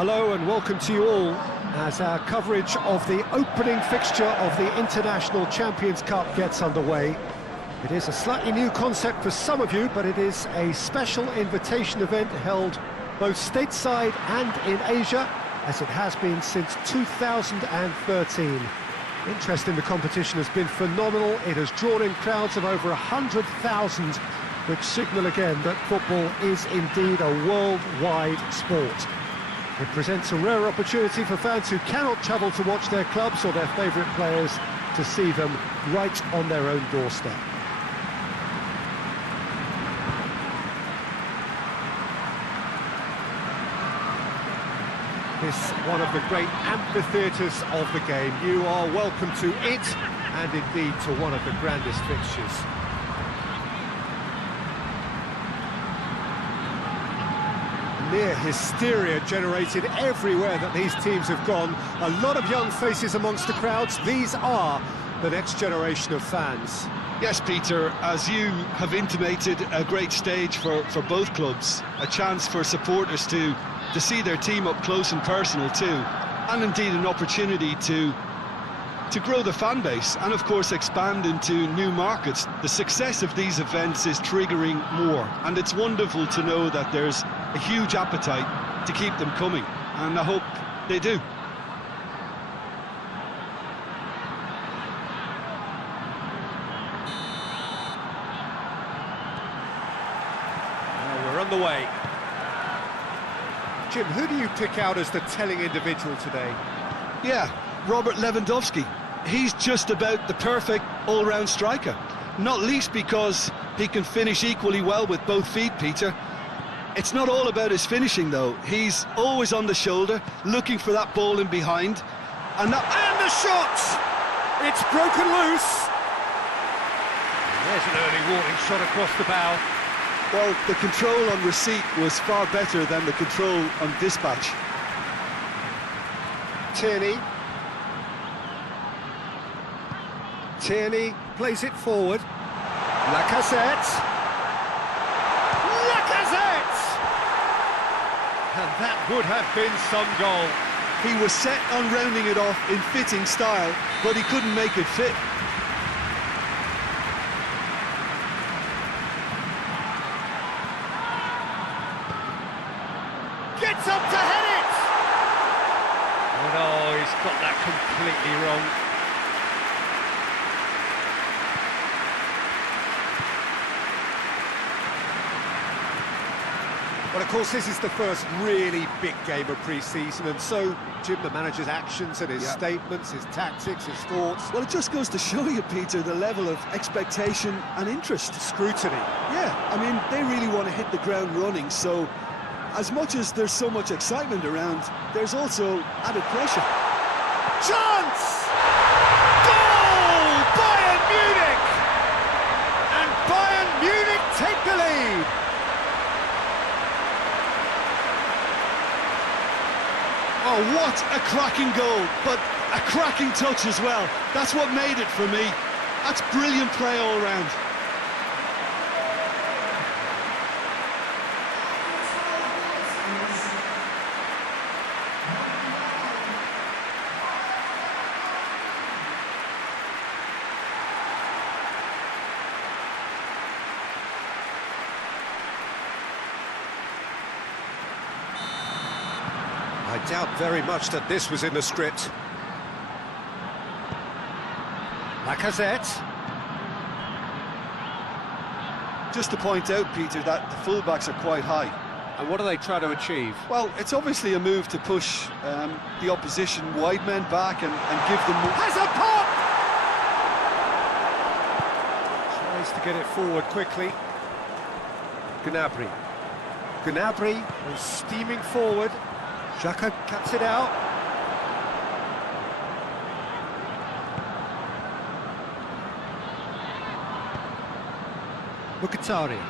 Hello and welcome to you all as our coverage of the opening fixture of the International Champions Cup gets underway. It is a slightly new concept for some of you, but it is a special invitation event held both stateside and in Asia, as it has been since 2013. Interest in the competition has been phenomenal. It has drawn in crowds of over 100,000, which signal again that football is indeed a worldwide sport. It presents a rare opportunity for fans who cannot travel to watch their clubs or their favourite players to see them right on their own doorstep. This one of the great amphitheatres of the game. You are welcome to it, and indeed to one of the grandest fixtures. Near hysteria generated everywhere that these teams have gone. A lot of young faces amongst the crowds. These are the next generation of fans. Yes, Peter, as you have intimated, a great stage for both clubs. A chance for supporters to see their team up close and personal too. And indeed an opportunity to grow the fan base and of course expand into new markets. The success of these events is triggering more, and it's wonderful to know that there's a huge appetite to keep them coming, and I hope they do. Well, we're on the way. Jim, who do you pick out as the telling individual today? Yeah, Robert Lewandowski. He's just about the perfect all-round striker, not least because he can finish equally well with both feet, Peter. It's not all about his finishing, though. He's always on the shoulder, looking for that ball in behind. And the shot! It's broken loose! There's an early warning shot across the bow. Well, the control on receipt was far better than the control on dispatch. Tierney plays it forward. Lacazette! And that would have been some goal. He was set on rounding it off in fitting style, but he couldn't make it fit. Gets up to head it! Oh no, he's got that completely wrong. Well, of course, this is the first really big game of pre-season, and so, Jim, the manager's actions and his statements, his tactics, his thoughts... Well, it just goes to show you, Peter, the level of expectation and interest. Scrutiny. Yeah, I mean, they really want to hit the ground running, so as much as there's so much excitement around, there's also added pressure. Chance! Goal! Bayern Munich! And Bayern Munich take the lead! Oh, what a cracking goal, but a cracking touch as well. That's what made it for me. That's brilliant play all round. I doubt very much that this was in the script. Lacazette. Just to point out, Peter, that the fullbacks are quite high. And what do they try to achieve? Well, it's obviously a move to push the opposition wide men back and give them... Has a pop! Tries to get it forward quickly. Gnabry is steaming forward. Xhaka cuts it out. Mkhitaryan.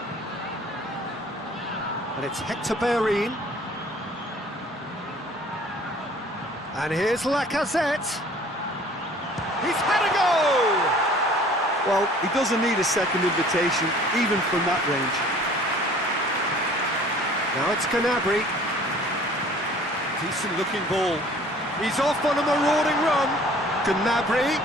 And it's Hector Bellerin. And here's Lacazette. He's had a go! Well, he doesn't need a second invitation, even from that range. Now it's Gnabry. Decent looking ball. He's off on a marauding run. Gnabry.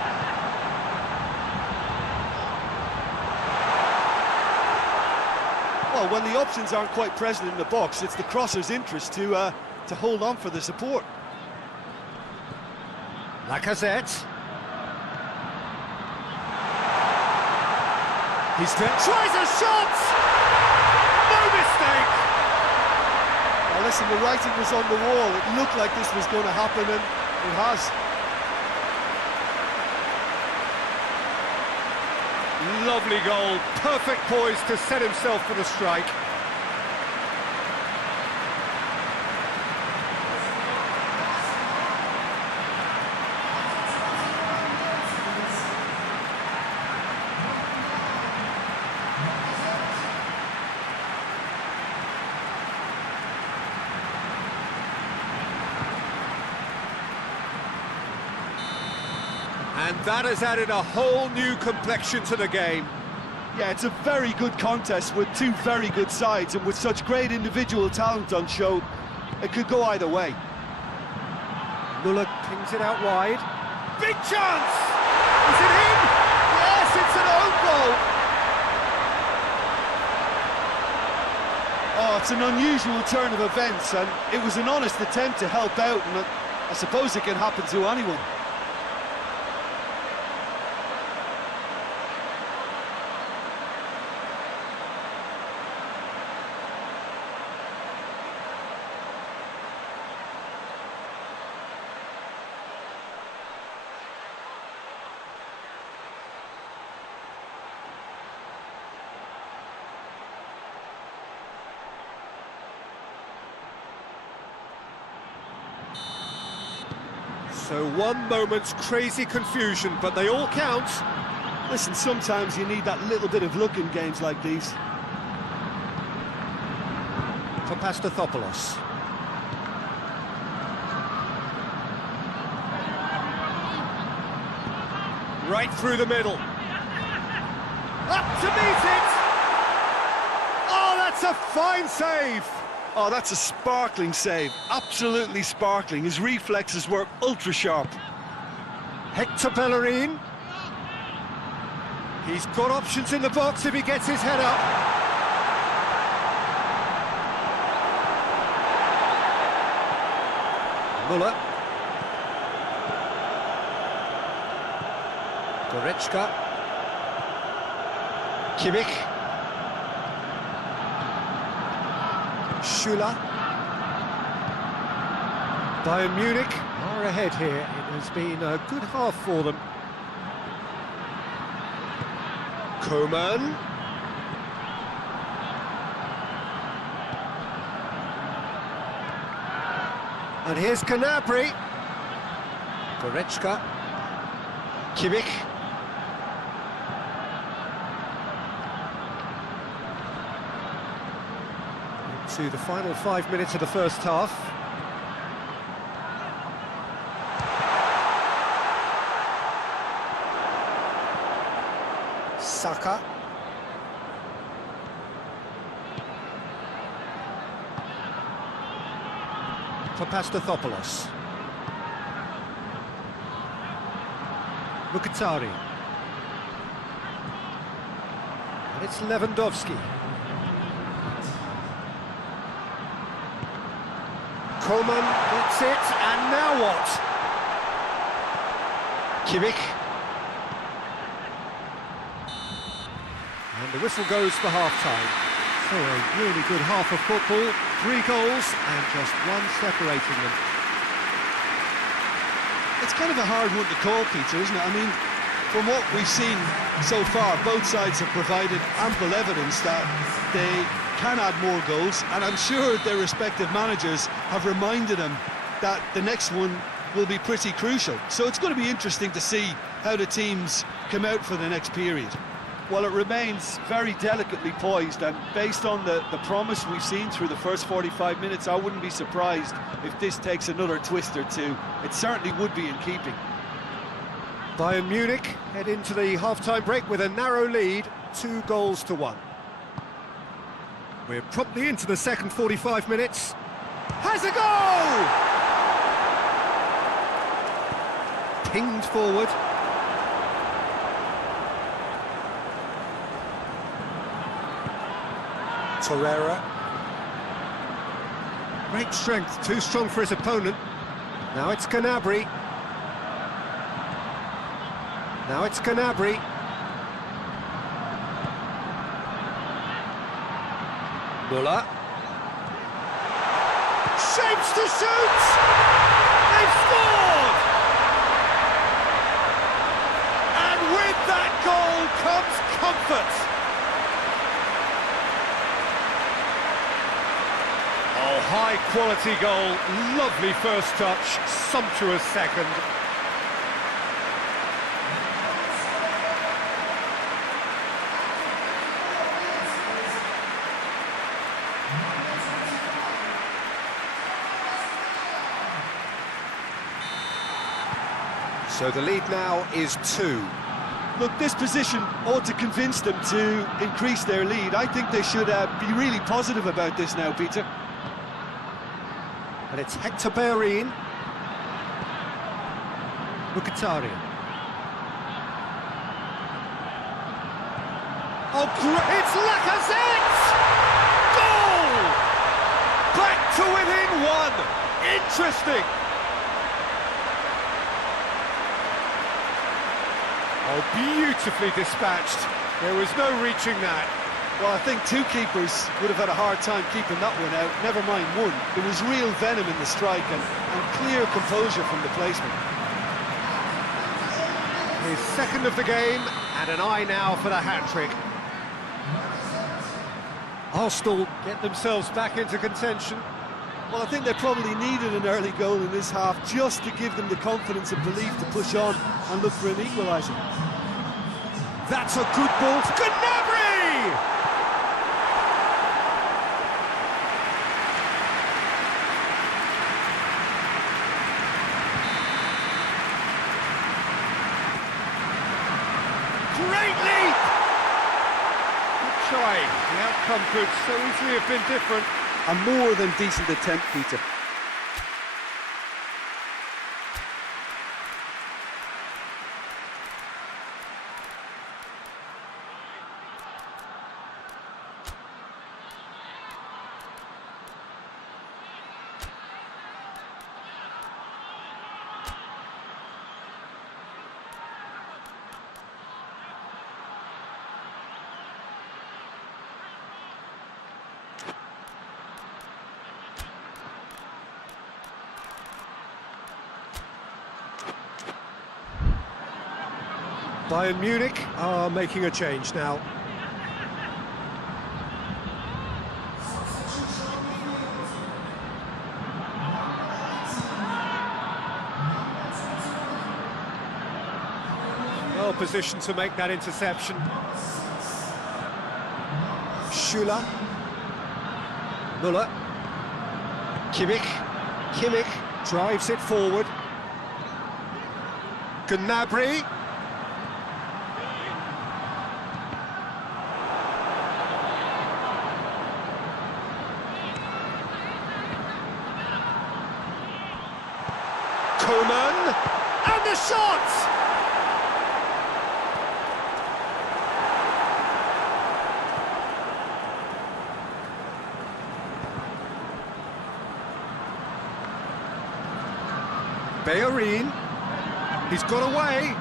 Well, when the options aren't quite present in the box, it's the crosser's interest to hold on for the support. Lacazette. He's there. Tries a shot! No mistake! Well, listen, the writing was on the wall. It looked like this was going to happen, and it has. Lovely goal. Perfect poise to set himself for the strike. And that has added a whole new complexion to the game. Yeah, it's a very good contest with two very good sides, and with such great individual talent on show, it could go either way. Muller pings it out wide. Big chance! Is it in? Yes, it's an own goal! Oh, it's an unusual turn of events, and it was an honest attempt to help out, and I suppose it can happen to anyone. So one moment's crazy confusion, but they all count. Listen, sometimes you need that little bit of luck in games like these. For Pastathopoulos. Right through the middle. Up to meet it! Oh, that's a fine save! Oh, that's a sparkling save. Absolutely sparkling. His reflexes were ultra-sharp. Hector Bellerin. He's got options in the box if he gets his head up. Muller. Goretzka. Kimmich. Schüller. Bayern Munich are ahead here. It has been a good half for them. Coman. And here's Gnabry. Goretzka. Kimmich. To the final 5 minutes of the first half. Saka. For Pastathopoulos. Mkhitaryan. And it's Lewandowski. Coman gets it, and now what? Kimmich. And the whistle goes for half-time. So a really good half of football, 3 goals, and just one separating them. It's kind of a hard one to call, Peter, isn't it? I mean, from what we've seen so far, both sides have provided ample evidence that they can add more goals, and I'm sure their respective managers have reminded them that the next one will be pretty crucial. So it's going to be interesting to see how the teams come out for the next period. Well, it remains very delicately poised, and based on the promise we've seen through the first 45 minutes, I wouldn't be surprised if this takes another twist or two. It certainly would be in keeping. Bayern Munich head into the half-time break with a narrow lead, 2-1. We're promptly into the second 45 minutes. Has a goal! pinged forward. Torreira. Great strength, too strong for his opponent. Now it's Gnabry. Now it's Gnabry. Müller. Shapes to shoot! They've scored! And with that goal comes comfort. Oh, high quality goal, lovely first touch, sumptuous second. So the lead now is 2. Look, this position ought to convince them to increase their lead. I think they should be really positive about this now, Peter. And it's Hector Bayern. Mkhitaryan. Oh, great! It's Lacazette! Goal! Back to within 1. Interesting. Oh, beautifully dispatched. There was no reaching that. Well, I think 2 keepers would have had a hard time keeping that one out, never mind 1. There was real venom in the strike and clear composure from the placement. His second of the game, and an eye now for the hat-trick. Arsenal get themselves back into contention. Well, I think they probably needed an early goal in this half just to give them the confidence and belief to push on and look for an equaliser. That's a good ball to Gnabry! Great leap! Good try. The outcome could so easily have been different. A more than decent attempt, Peter. Bayern Munich are making a change now. Well positioned to make that interception. Schüller. Müller. Kimmich drives it forward. Gnabry. Coman, and the shot! Bayern, he's got away.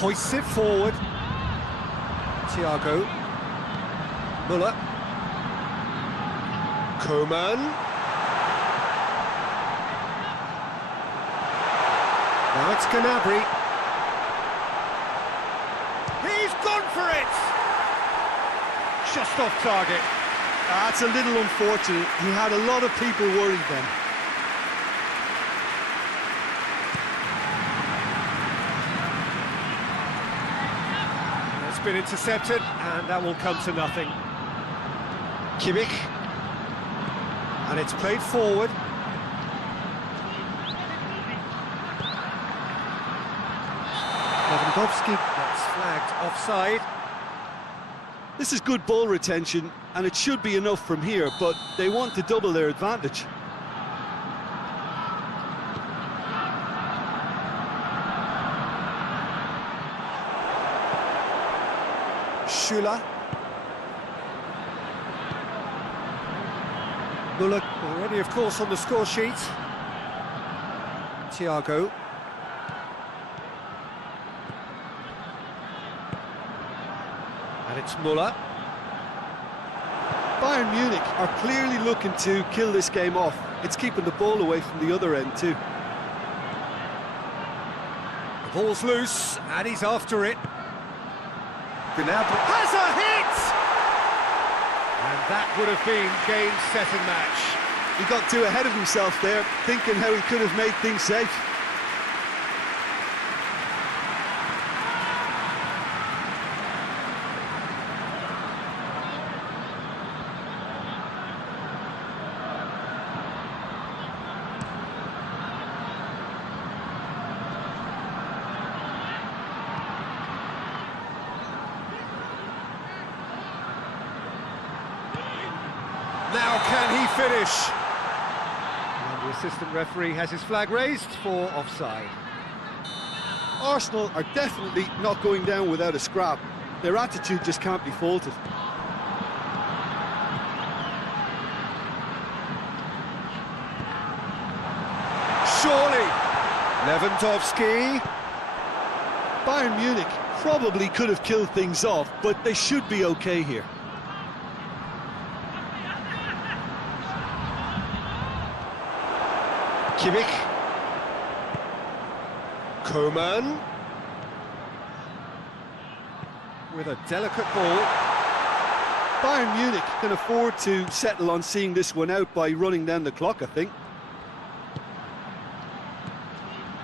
Hoists it forward. Thiago. Müller. Coman. Now it's Gnabry. He's gone for it! Just off target. That's a little unfortunate. He had a lot of people worried then. It's been intercepted, and that will come to nothing. Kimmich. And it's played forward. Lewandowski gets flagged offside. This is good ball retention, and it should be enough from here, but they want to double their advantage. Schüller. Muller already, of course, on the score sheet. Thiago. And it's Muller. Bayern Munich are clearly looking to kill this game off. It's keeping the ball away from the other end too. The ball's loose, and he's after it. Gnabry has a hit! And that would have been game, set and match. He got too ahead of himself there, thinking how he could have made things safe. Now can he finish? And the assistant referee has his flag raised for offside. Arsenal are definitely not going down without a scrap. Their attitude just can't be faulted. Surely! Lewandowski. Bayern Munich probably could have killed things off, but they should be okay here. Kimmich. Coman. With a delicate ball. Bayern Munich can afford to settle on seeing this one out by running down the clock, I think.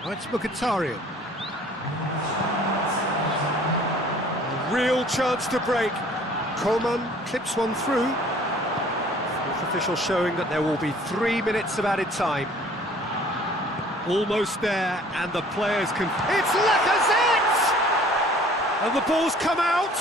Oh, it's Mkhitaryan. A real chance to break. Coman clips one through. Fourth official showing that there will be 3 minutes of added time. Almost there, and the players can... It's Lacazette! And the ball's come out!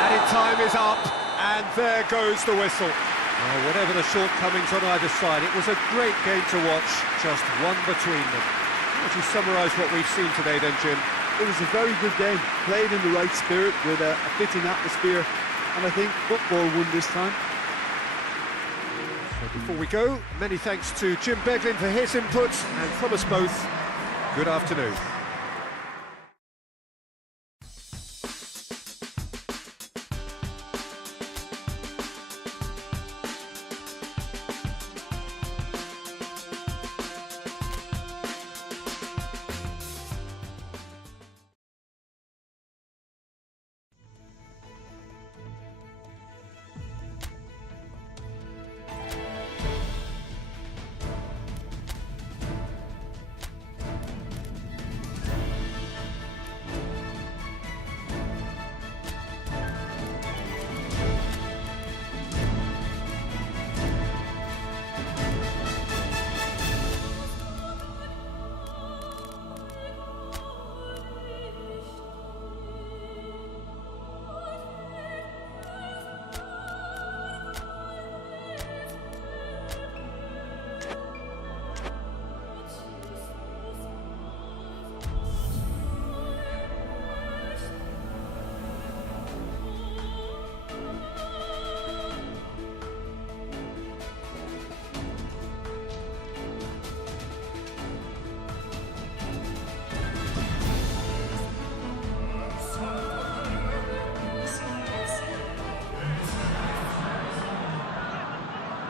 Added time is up, and there goes the whistle. Well, whatever the shortcomings on either side, it was a great game to watch, just one between them. How would you summarise what we've seen today then, Jim? It was a very good game, played in the right spirit with a fitting atmosphere, and I think football won this time. Before we go, many thanks to Jim Beglin for his input, and from us both, good afternoon.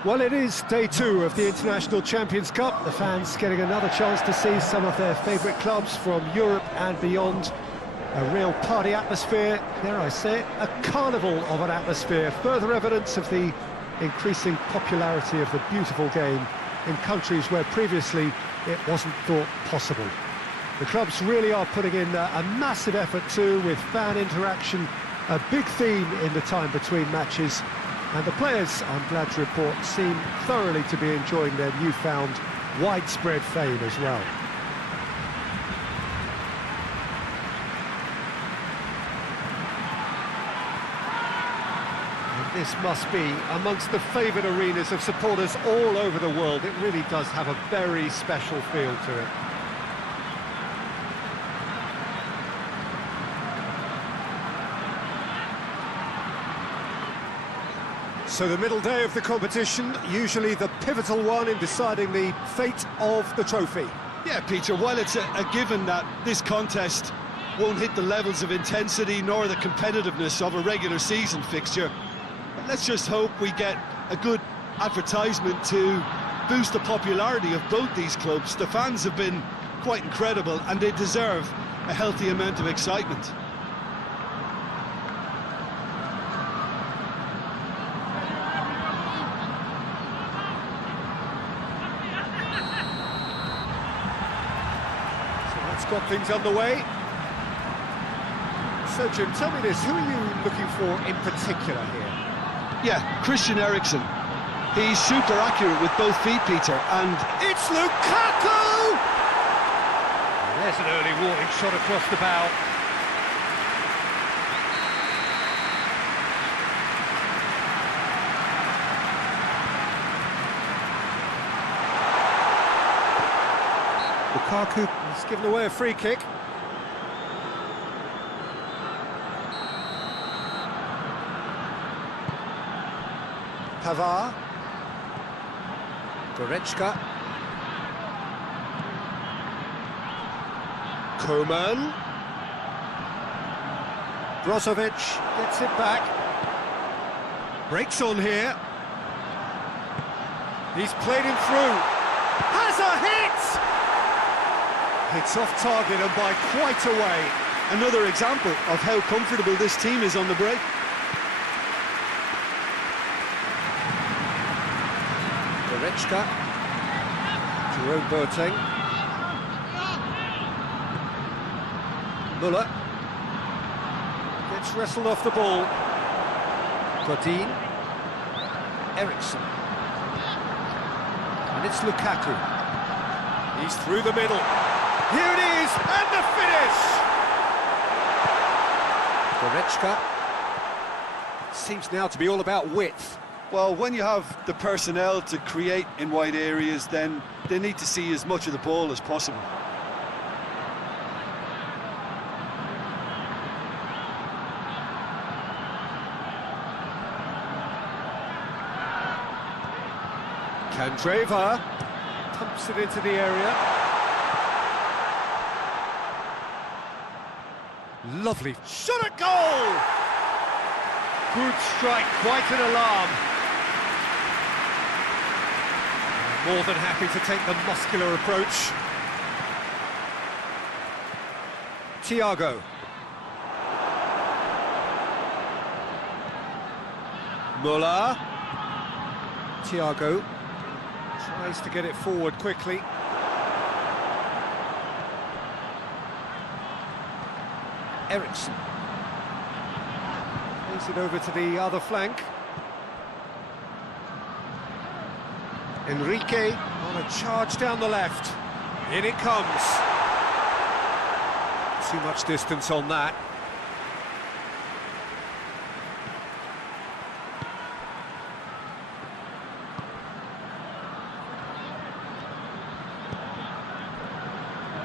Well, it is day 2 of the International Champions Cup. The fans getting another chance to see some of their favourite clubs from Europe and beyond. A real party atmosphere, dare I say it, a carnival of an atmosphere. Further evidence of the increasing popularity of the beautiful game in countries where previously it wasn't thought possible. The clubs really are putting in a massive effort too, with fan interaction, a big theme in the time between matches. And the players, I'm glad to report, seem thoroughly to be enjoying their newfound widespread fame as well. And this must be amongst the favoured arenas of supporters all over the world. It really does have a very special feel to it. So the middle day of the competition, usually the pivotal one in deciding the fate of the trophy. Yeah, Peter, while it's a given that this contest won't hit the levels of intensity nor the competitiveness of a regular season fixture, let's just hope we get a good advertisement to boost the popularity of both these clubs. The fans have been quite incredible and they deserve a healthy amount of excitement. Got things underway. So Jim, tell me this, who are you looking for in particular here? Yeah, Christian Eriksen. He's super accurate with both feet, Peter, and it's Lukaku! There's an early warning shot across the bow. Lukaku has given away a free kick. Pavard. Goretzka. Koeman. Brozovic gets it back. Breaks on here. He's played him through. Has a hit! It's off target and by quite a way. Another example of how comfortable this team is on the break. Goretzka. Jerome Boateng. Müller. Gets wrestled off the ball. Godin. Eriksen. And it's Lukaku. He's through the middle. Here it is, and the finish! Goretzka. Seems now to be all about width. Well, when you have the personnel to create in wide areas, then they need to see as much of the ball as possible. Candreva pumps it into the area. Lovely shot at goal! Good strike, quite an alarm. More than happy to take the muscular approach. Thiago. Müller. Thiago tries to get it forward quickly. Eriksen. Plays it over to the other flank. Enrique on a charge down the left. In it comes. Too much distance on that.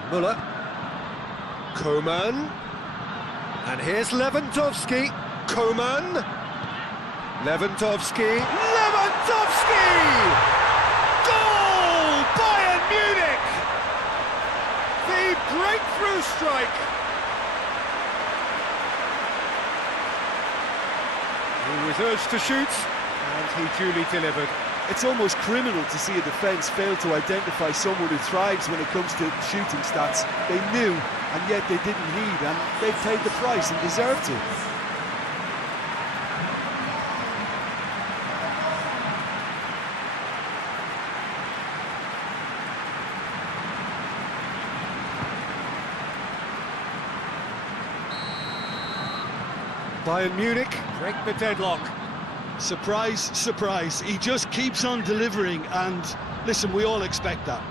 Müller. Koeman. And here's Lewandowski. Koeman. Lewandowski. Lewandowski! Goal! Bayern Munich! The breakthrough strike. He was urged to shoot, and he duly delivered. It's almost criminal to see a defence fail to identify someone who thrives when it comes to shooting stats. They knew, and yet they didn't heed, and they paid the price and deserved to. Bayern Munich break the deadlock. Surprise, surprise. He just keeps on delivering, and listen, we all expect that.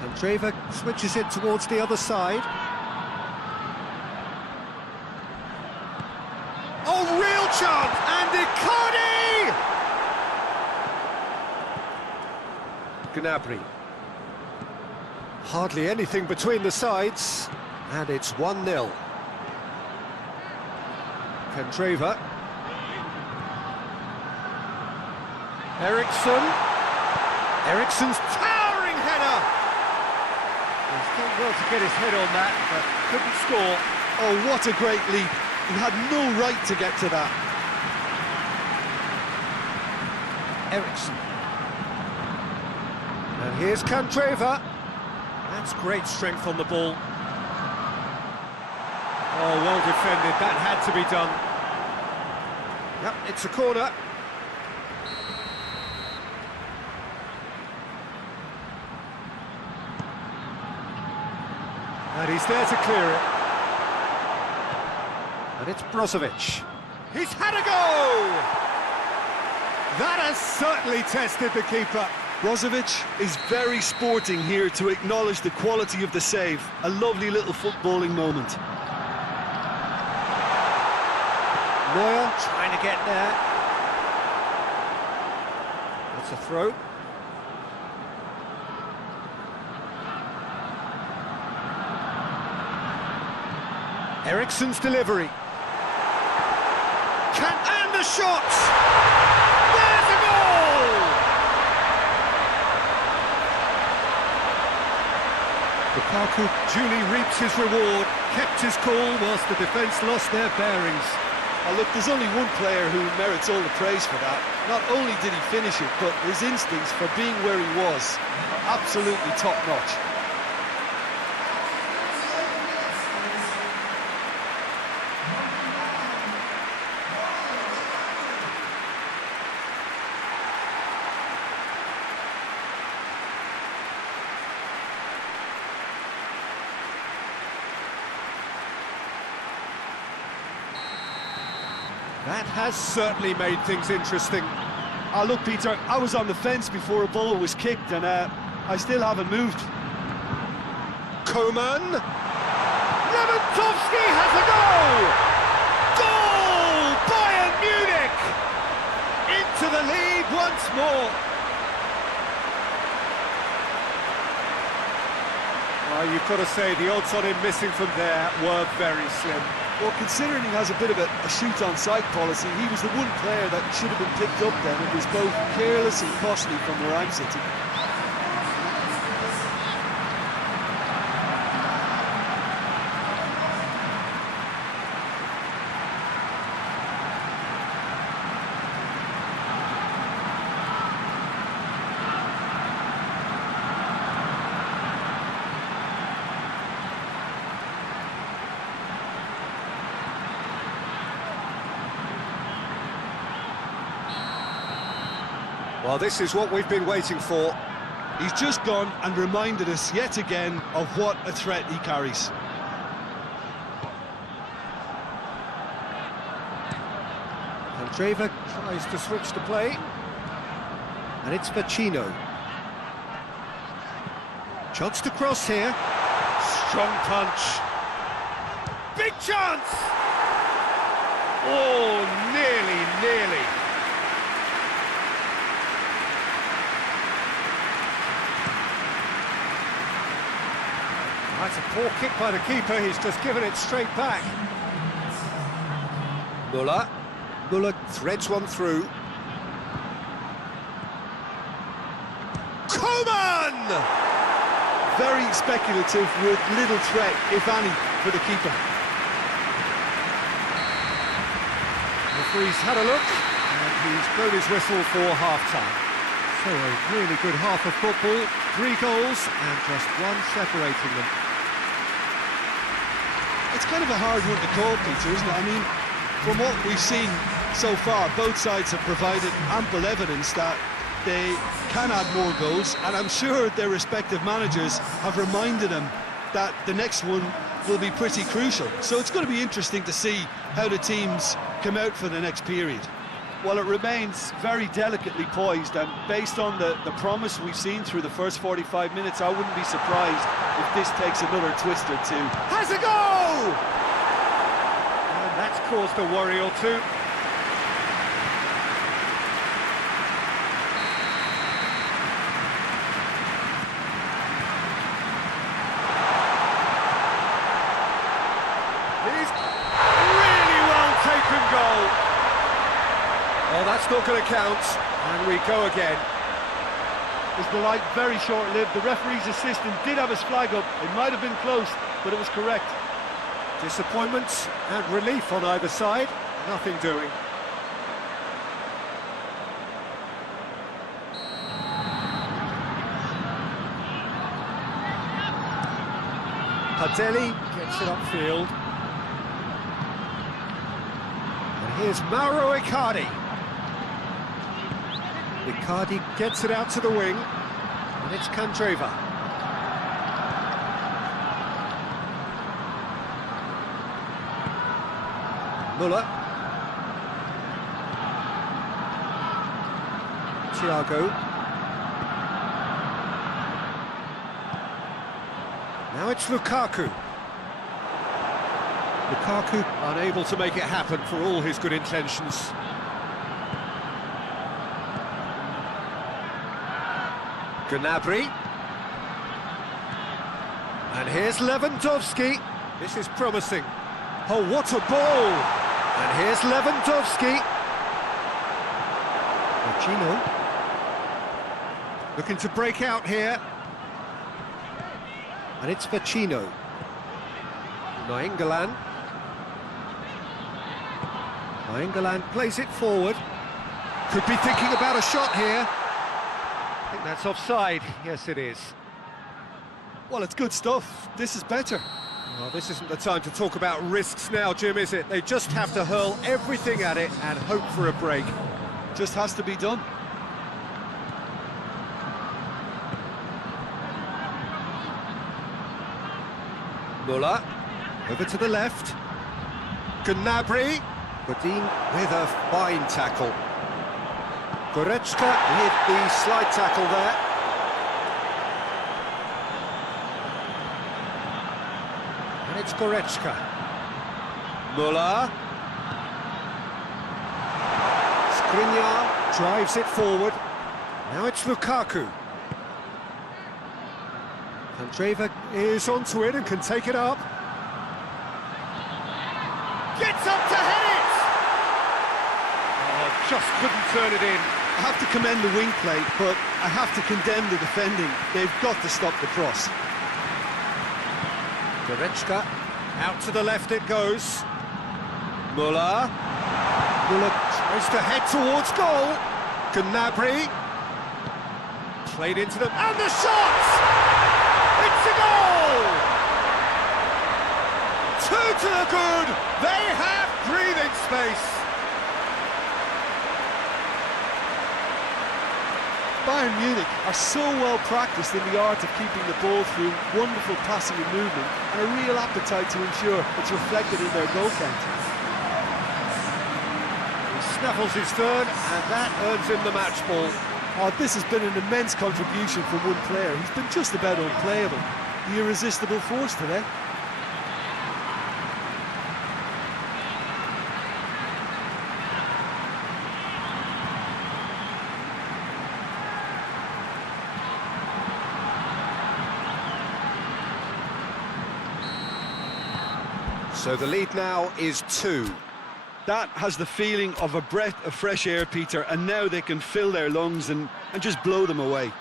Candreva switches it towards the other side. Oh, real chance! And Icardi! Gnabry. Hardly anything between the sides, and it's 1-0. Candreva. Eriksen's towering header! He's done well to get his head on that, but couldn't score. Oh, what a great leap. He had no right to get to that. Eriksen. And here's Candreva. That's great strength on the ball. Oh, well defended. That had to be done. Yep, it's a corner. And he's there to clear it. And it's Brozovic. He's had a go! That has certainly tested the keeper. Brozovic is very sporting here to acknowledge the quality of the save. A lovely little footballing moment. Neuer trying to get there. That's a throw. Eriksen's delivery. And the shot! There's a goal! Lukaku duly reaps his reward, kept his cool whilst the defence lost their bearings. Oh, look, there's only one player who merits all the praise for that. Not only did he finish it, but his instincts for being where he was are absolutely top-notch. That has certainly made things interesting. Oh, look, Peter, I was on the fence before a ball was kicked, and I still haven't moved. Coman! Lewandowski has a goal! Goal! Bayern Munich! Into the lead once more. Well, you've got to say, the odds on him missing from there were very slim. Well, considering he has a bit of a shoot-on-sight policy, he was the one player that should have been picked up then. It was both careless and costly from where I'm sitting. Well, this is what we've been waiting for. He's just gone and reminded us yet again of what a threat he carries. Candreva tries to switch the play. And it's Vecino. Chance to cross here. Strong punch. Big chance! Oh, nearly. That's a poor kick by the keeper, he's just given it straight back. Muller threads one through. Coman! Very speculative with little threat, if any, for the keeper. The referee's had a look, and he's blown his whistle for half-time. So a really good half of football, 3 goals, and just one separating them. It's kind of a hard one to call, Peter, isn't it? I mean, from what we've seen so far, both sides have provided ample evidence that they can add more goals, and I'm sure their respective managers have reminded them that the next one will be pretty crucial. So it's going to be interesting to see how the teams come out for the next period. Well, it remains very delicately poised, and based on the promise we've seen through the first 45 minutes, I wouldn't be surprised if this takes another twist or two. Has a go! And that's caused a worry or two. He's really well taken goal. Oh, that's not going to count. And we go again. Is the light very short-lived? The referee's assistant did have his flag up. It might have been close, but it was correct. Disappointment and relief on either side. Nothing doing. Padelli gets it upfield. And here's Mauro Icardi. Icardi gets it out to the wing. And it's Candreva. Muller. Thiago. Now it's Lukaku. Lukaku unable to make it happen for all his good intentions. Gnabry. And here's Lewandowski. This is promising. Oh, what a ball! And here's Lewandowski. Vecino. Looking to break out here. And it's Vecino. Nainggolan. Nainggolan plays it forward. Could be thinking about a shot here. I think that's offside. Yes, it is. Well, it's good stuff. This is better. Well, this isn't the time to talk about risks now, Jim, is it? They just have to hurl everything at it and hope for a break. Just has to be done. Muller, over to the left. Gnabry. Godin with a fine tackle. Goretzka with the slide tackle there. And it's Goretzka. Muller. Skriniar drives it forward. Now it's Lukaku. Candreva is onto it and can take it up. Gets up to head it! Oh, just couldn't turn it in. I have to commend the wing play, but I have to condemn the defending. They've got to stop the cross. Goretzka, out to the left it goes. Muller. Muller tries to head towards goal. Gnabry. Played into them, and the shot! It's a goal! 2 to the good. They have breathing space. Bayern Munich are so well practiced in the art of keeping the ball through wonderful passing and movement, and a real appetite to ensure it's reflected in their goal count. He snaffles his third, and that earns him the match ball. Oh, this has been an immense contribution from one player. He's been just about unplayable. The irresistible force today. So the lead now is 2. That has the feeling of a breath of fresh air, Peter, and now they can fill their lungs and just blow them away.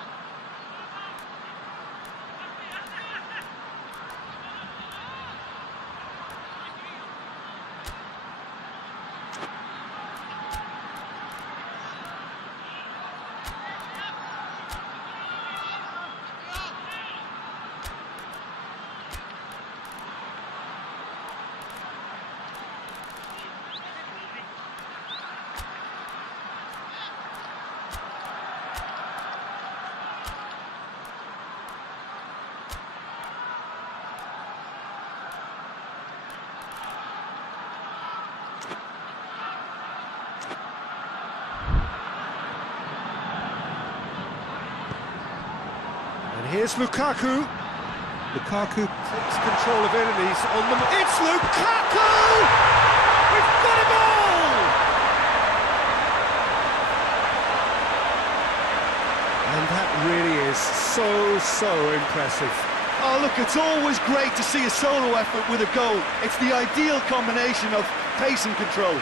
Here's Lukaku. Lukaku takes control of it and he's on the... It's Lukaku! We've got a goal! And that really is so impressive. Oh, look, it's always great to see a solo effort with a goal. It's the ideal combination of pace and control.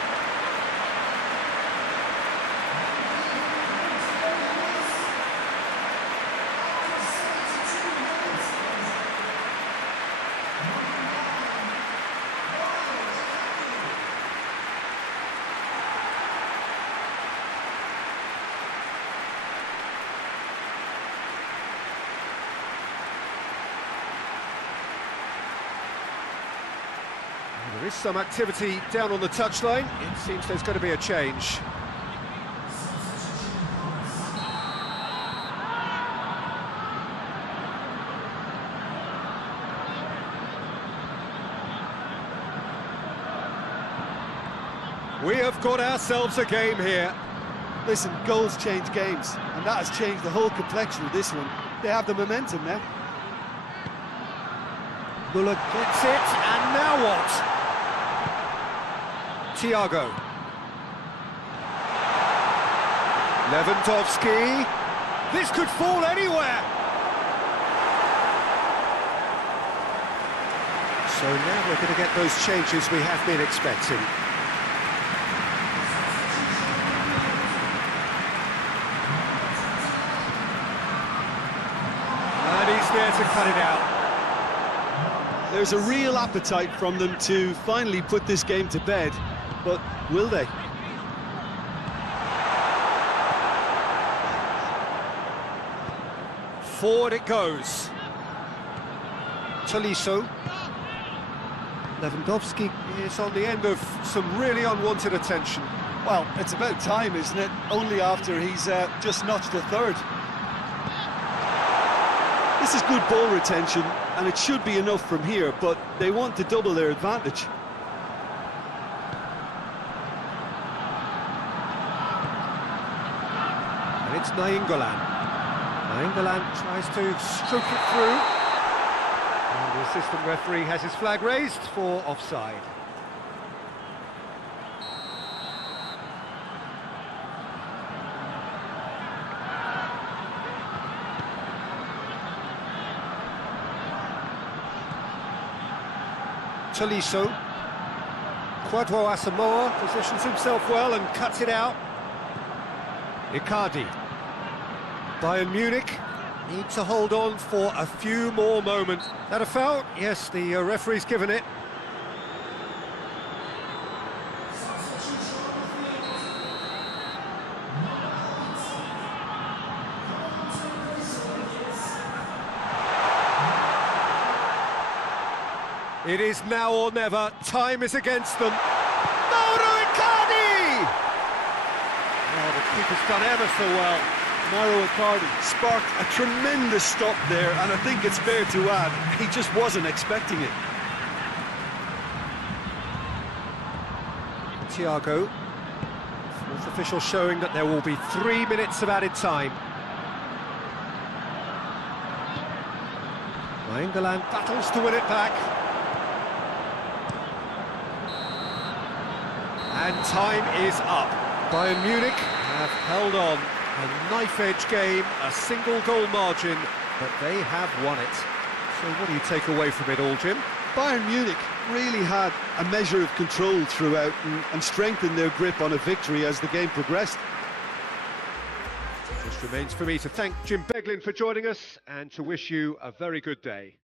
is some activity down on the touchline. It seems there's going to be a change. We have got ourselves a game here. Listen, goals change games, and that has changed the whole complexion of this one. They have the momentum now. Muller gets it, and now what? Thiago. Lewandowski. This could fall anywhere. So now we're going to get those changes we have been expecting. There to cut it out. There's a real appetite from them to finally put this game to bed, but will they? Forward it goes. Tolisso. Lewandowski is on the end of some really unwanted attention. Well, it's about time, isn't it? Only after he's just notched a third. This is good ball retention, and it should be enough from here, but they want to double their advantage. And it's Nainggolan. Nainggolan tries to stroke it through. And the assistant referee has his flag raised for offside. Tolisso. Kwadwo Asamoah positions himself well and cuts it out. Icardi. Bayern Munich need to hold on for a few more moments. That a foul? Yes, the referee's given it. It is now or never. Time is against them. Mauro Icardi! Oh, the keeper's done ever so well. Mauro Icardi sparked a tremendous stop there, and I think it's fair to add, he just wasn't expecting it. Thiago. Fourth official showing that there will be 3 minutes of added time. Nainggolan battles to win it back. And time is up. Bayern Munich have held on. A knife-edge game, a single-goal margin, but they have won it. So what do you take away from it all, Jim? Bayern Munich really had a measure of control throughout and strengthened their grip on a victory as the game progressed. It just remains for me to thank Jim Beglin for joining us and to wish you a very good day.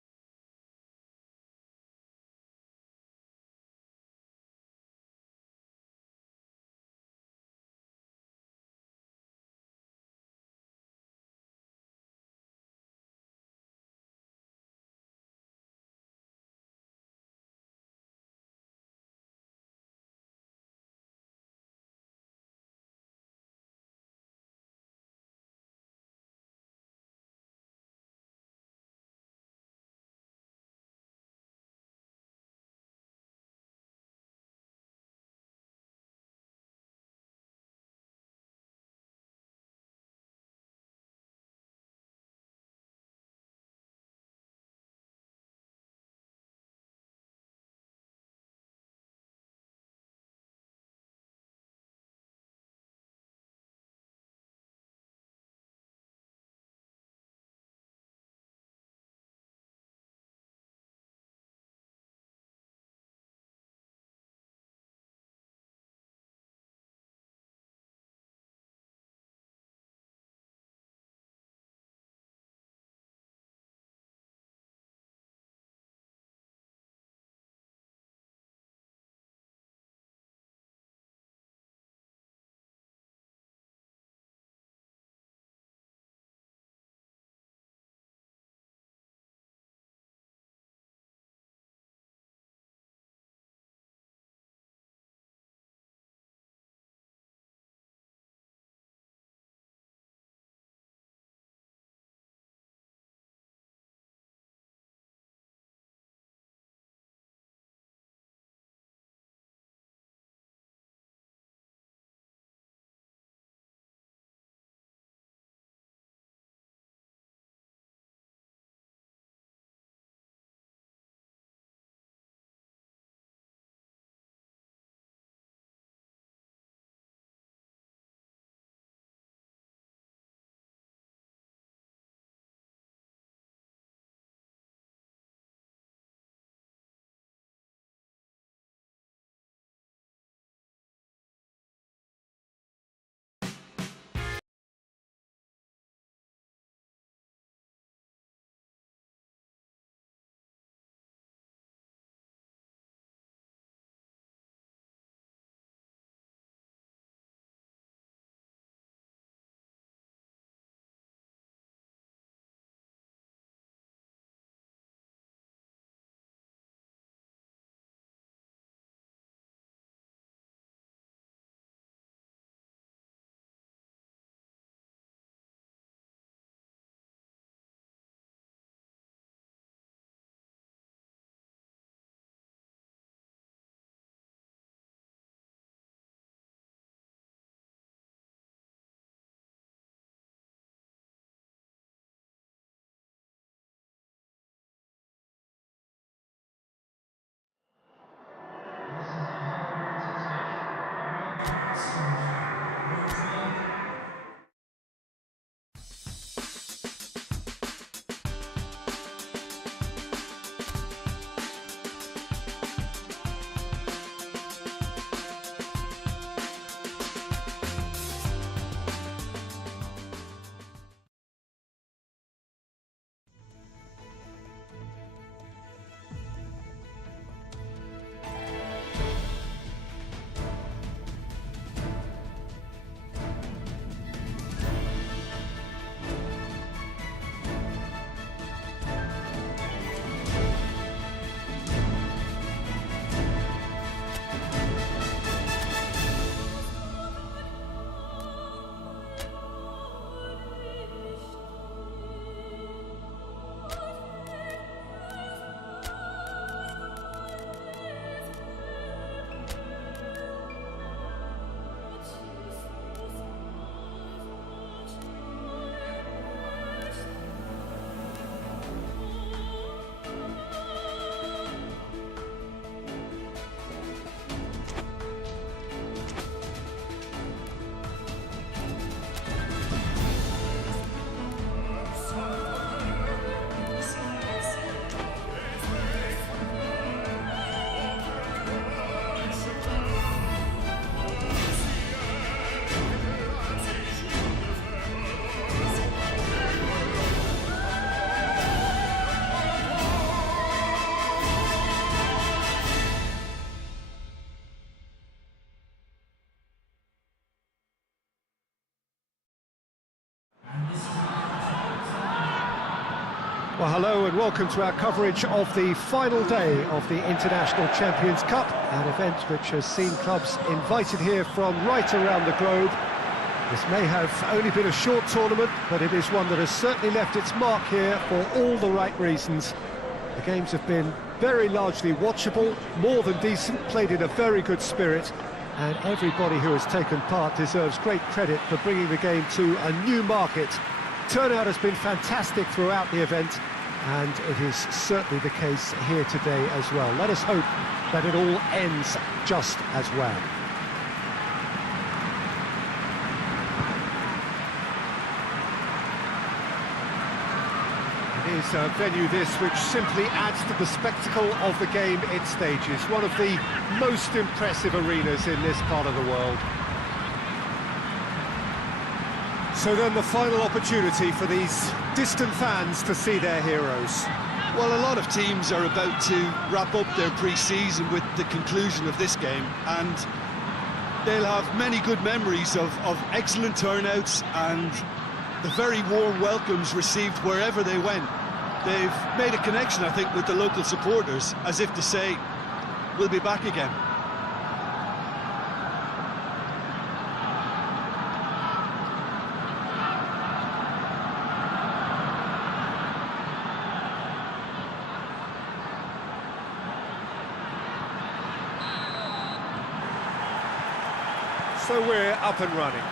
Well, hello and welcome to our coverage of the final day of the International Champions Cup, an event which has seen clubs invited here from right around the globe. This may have only been a short tournament, but it is one that has certainly left its mark here for all the right reasons. The games have been very largely watchable, more than decent, played in a very good spirit, and everybody who has taken part deserves great credit for bringing the game to a new market. Turnout has been fantastic throughout the event, and it is certainly the case here today as well. Let us hope that it all ends just as well. It is a venue this which simply adds to the spectacle of the game it stages. One of the most impressive arenas in this part of the world. So then the final opportunity for these distant fans to see their heroes. Well, a lot of teams are about to wrap up their pre-season with the conclusion of this game, and they'll have many good memories of excellent turnouts and the very warm welcomes received wherever they went. They've made a connection, I think, with the local supporters, as if to say, we'll be back again. So we're up and running.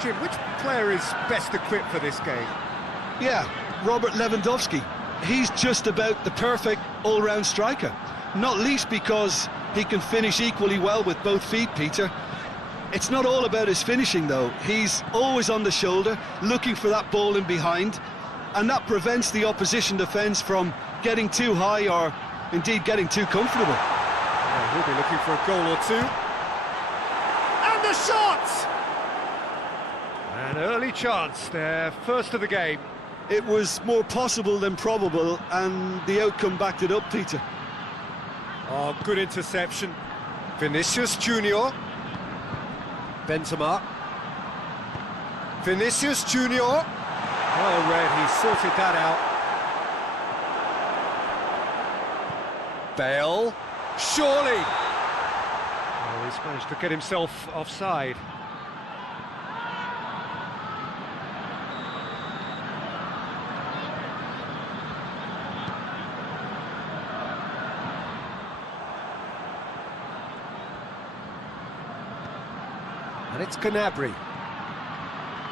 Jim, which player is best equipped for this game? Yeah, Robert Lewandowski. He's just about the perfect all-round striker. Not least because he can finish equally well with both feet, Peter. It's not all about his finishing, though. He's always on the shoulder, looking for that ball in behind, and that prevents the opposition defence from getting too high or, indeed, getting too comfortable. Well, he'll be looking for a goal or two. And the shot! An early chance there, first of the game. It was more possible than probable, and the outcome backed it up, Peter. Oh, good interception. Vinicius Junior. Benzema. Vinicius Junior. Well read, he sorted that out. Bale. Surely. Oh, he's managed to get himself offside. And it's Gnabry.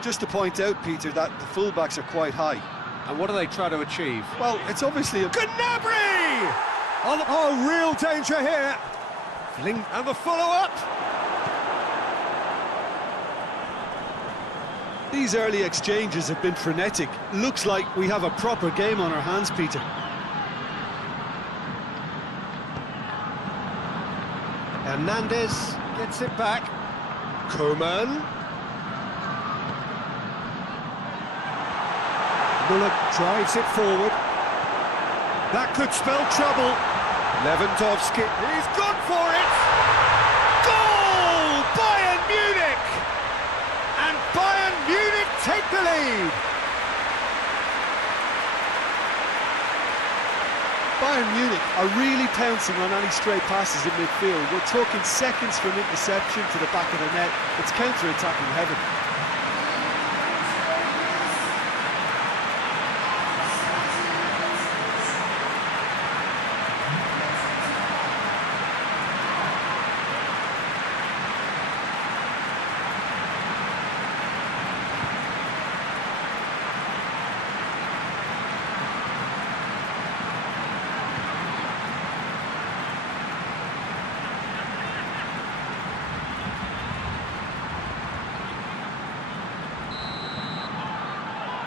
Just to point out, Peter, that the fullbacks are quite high. And what do they try to achieve? Well, it's obviously a... Gnabry! Oh, real danger here. And the follow-up. These early exchanges have been frenetic. Looks like we have a proper game on our hands, Peter. Hernandez gets it back. Koeman. Müller drives it forward. That could spell trouble. Lewandowski, he's gone for it! Goal! Bayern Munich! And Bayern Munich take the lead! Bayern Munich are really pouncing on any stray passes in midfield. We're talking seconds from interception to the back of the net. It's counter-attacking heaven.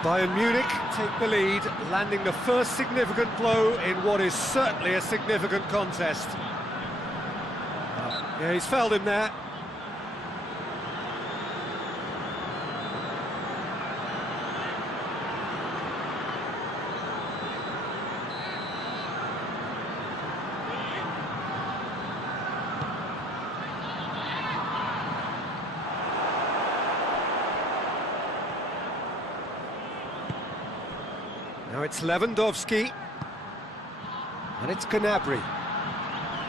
Bayern Munich take the lead, landing the first significant blow in what is certainly a significant contest. Yeah, he's fouled him there. Now it's Lewandowski, and it's Gnabry.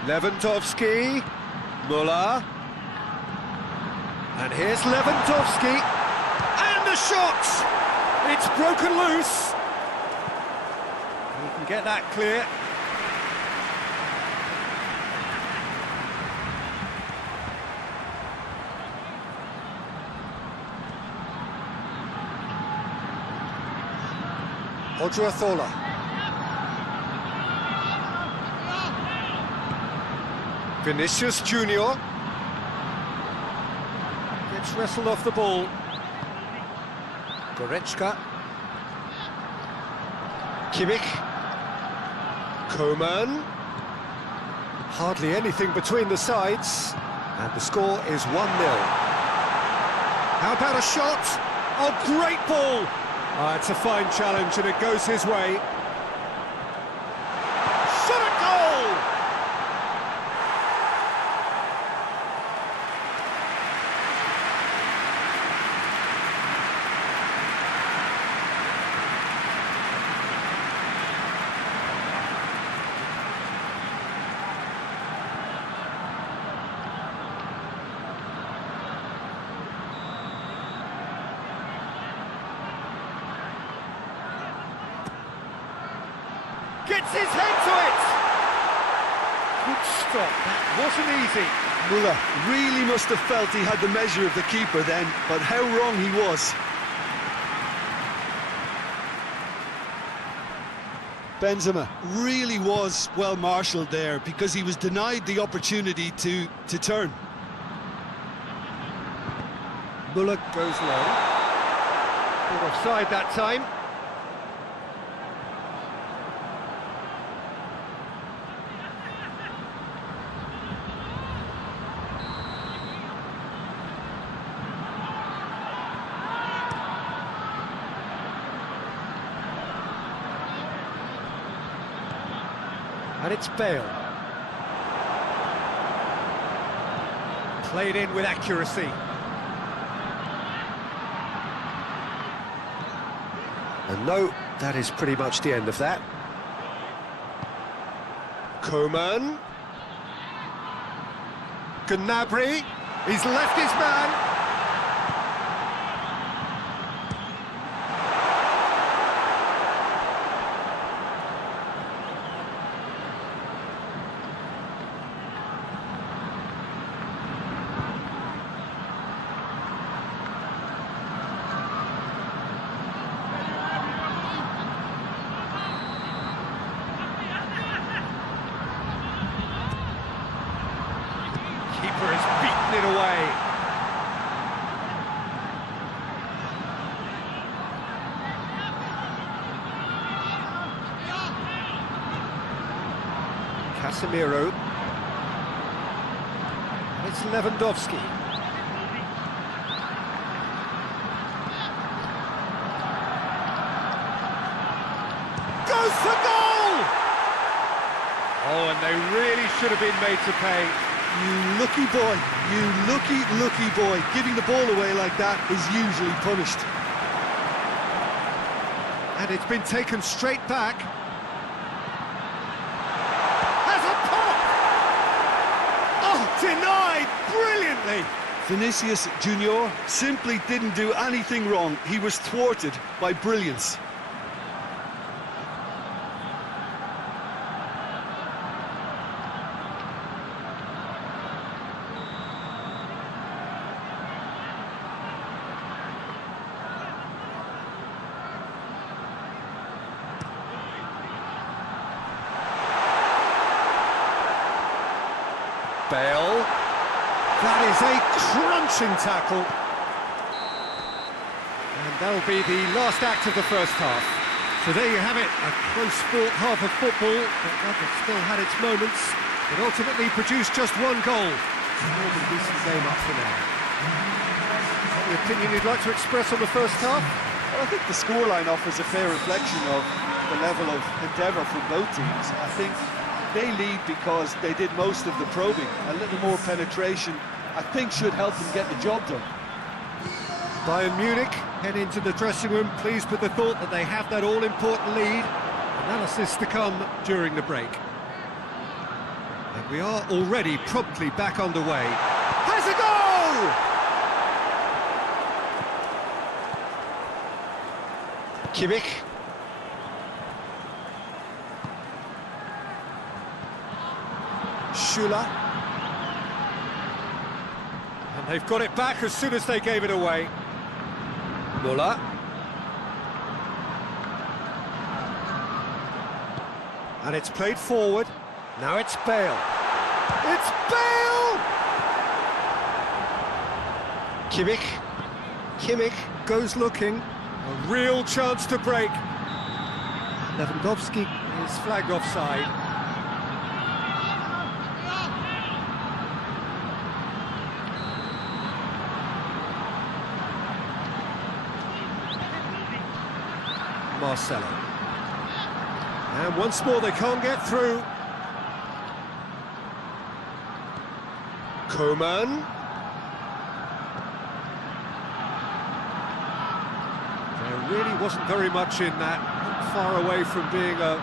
Lewandowski, Müller, and here's Lewandowski, and the shot! It's broken loose. He can get that clear. Odriozola. Vinicius Junior gets wrestled off the ball. Goretzka. Kimmich. Koeman. Hardly anything between the sides, and the score is 1-0. How about a shot? Oh, great ball! It's a fine challenge and it goes his way. Shot a goal! Gets his head to it! Good stop, that wasn't easy. Müller really must have felt he had the measure of the keeper then, but how wrong he was. Benzema really was well marshalled there because he was denied the opportunity to turn. Müller goes low. Not offside that time. And it's Bale. Played in with accuracy. And no, that is pretty much the end of that. Koeman. Gnabry. He's left his man. Keeper has beaten it away. Casemiro. It's Lewandowski. Goes for goal! Oh, and they really should have been made to pay. You lucky boy, you lucky boy. Giving the ball away like that is usually punished. And it's been taken straight back. Has a pop! Oh, denied brilliantly! Vinicius Junior simply didn't do anything wrong. He was thwarted by brilliance. Bale. That is a crunching tackle. And that'll be the last act of the first half. So there you have it, a close-fought half of football, but that still had its moments. It ultimately produced just one goal. More than a decent game up for now. Any opinion you'd like to express on the first half? Well, I think the scoreline offers a fair reflection of the level of endeavour from both teams. I think they lead because they did most of the probing. A little more penetration, I think, should help them get the job done. Bayern Munich head into the dressing room pleased with the thought that they have that all-important lead. Analysis to come during the break. And we are already promptly back underway. Has a goal! Kimmich. Schüller. And they've got it back as soon as they gave it away. Müller. And it's played forward. Now it's Bale. It's Bale! Kimmich goes looking. A real chance to break. Lewandowski is flagged offside. Marcelo. And once more they can't get through. Coman. There really wasn't very much in that, not far away from being a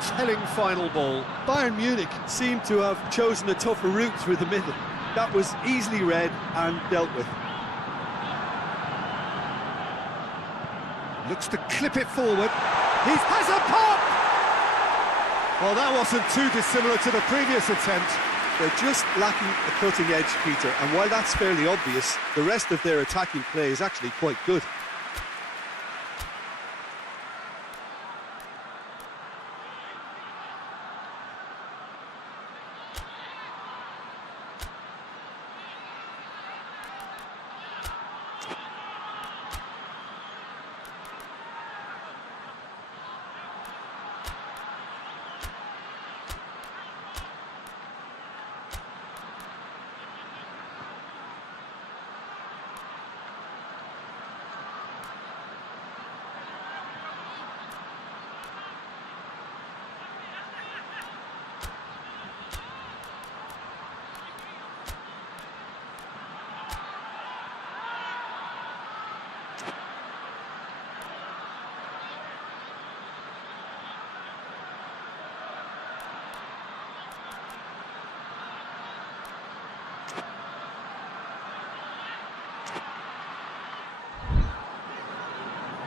telling final ball. Bayern Munich seemed to have chosen a tougher route through the middle. That was easily read and dealt with. Looks to clip it forward. He has a pop! Well, that wasn't too dissimilar to the previous attempt. They're just lacking a cutting edge, Peter, and while that's fairly obvious, the rest of their attacking play is actually quite good.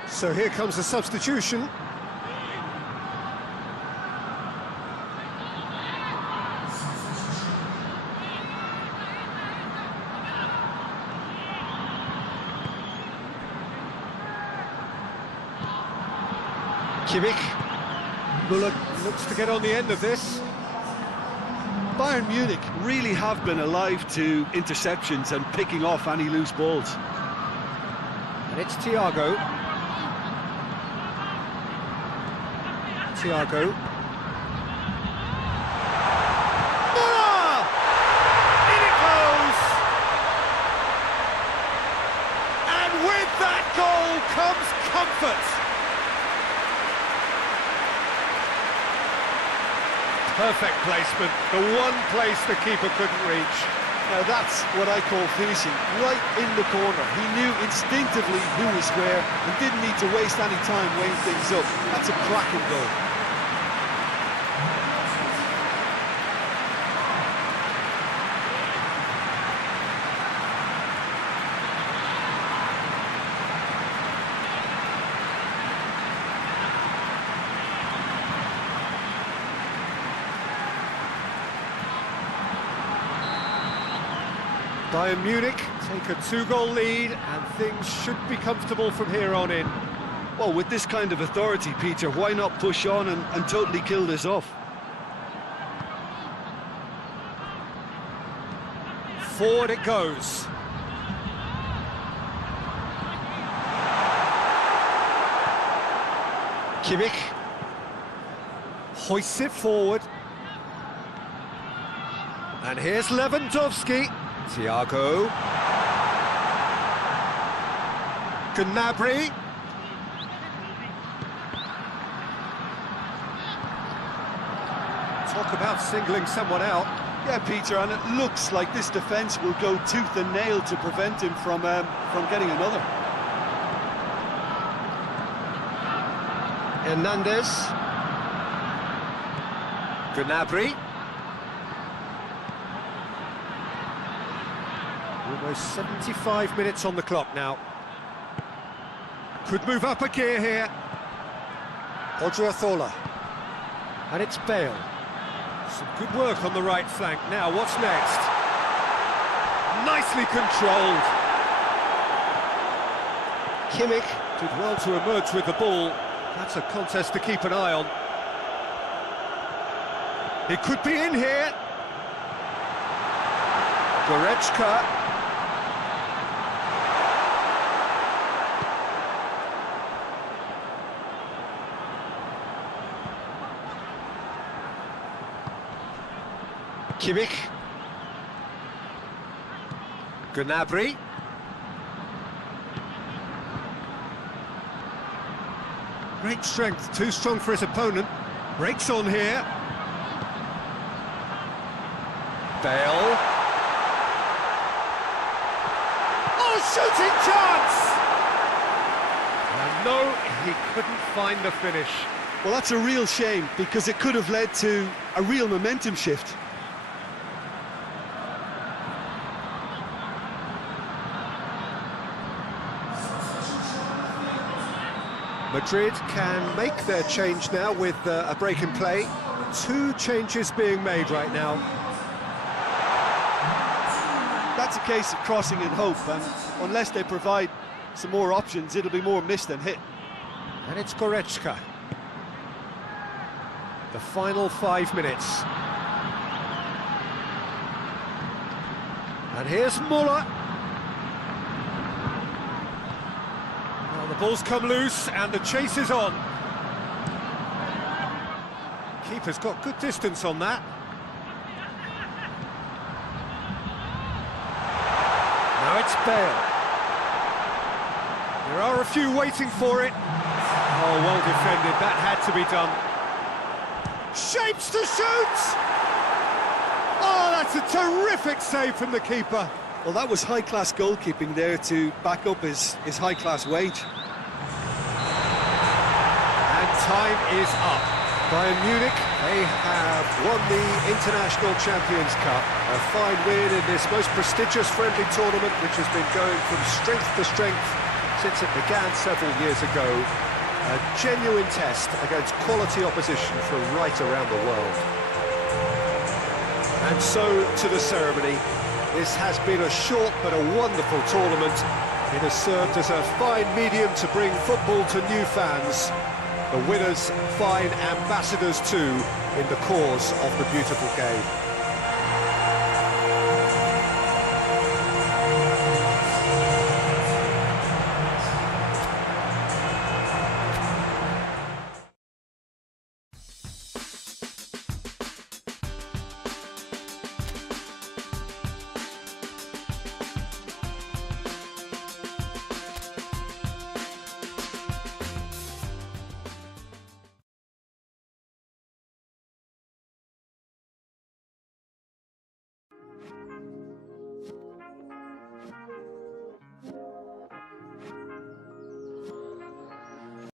So here comes the substitution. Kimmich. Müller looks to get on the end of this. Bayern Munich really have been alive to interceptions and picking off any loose balls. And it's Thiago. that goal comes comfort. Perfect placement, the one place the keeper couldn't reach. Now that's what I call finishing, right in the corner. He knew instinctively who was where and didn't need to waste any time weighing things up. That's a cracking goal. Bayern Munich take a two-goal lead and things should be comfortable from here on in. Well, with this kind of authority, Peter, why not push on and totally kill this off? Forward it goes. Kimmich hoists it forward. And here's Lewandowski. Thiago. Gnabry. Talk about singling someone out. Yeah, Peter, and it looks like this defence will go tooth and nail to prevent him from getting another. Hernandez. Gnabry. Almost 75 minutes on the clock now. Could move up a gear here. Odriozola. And it's Bale. Some good work on the right flank. Now, what's next? Nicely controlled. Kimmich did well to emerge with the ball. That's a contest to keep an eye on. It could be in here. Goretzka. Kimmich. Gnabry. Great strength, too strong for his opponent. Breaks on here. Bale. Oh, shooting chance! And no, he couldn't find the finish. Well, that's a real shame, because it could have led to a real momentum shift. Madrid can make their change now with a break in play. Two changes being made right now. That's a case of crossing in hope, and unless they provide some more options, it'll be more miss than hit. And it's Goretzka. The final 5 minutes. And here's Muller. Well, the ball's come loose and the chase is on. Keeper's got good distance on that. Now it's Bale. There are a few waiting for it. Oh, well defended, that had to be done. Shapes to shoot! Oh, that's a terrific save from the keeper. Well, that was high-class goalkeeping there to back up his high-class wage. And time is up. Bayern Munich, they have won the International Champions Cup. A fine win in this most prestigious friendly tournament, which has been going from strength to strength since it began several years ago. A genuine test against quality opposition from right around the world. And so to the ceremony. This has been a short but a wonderful tournament. It has served as a fine medium to bring football to new fans. The winners, fine ambassadors too, in the cause of the beautiful game.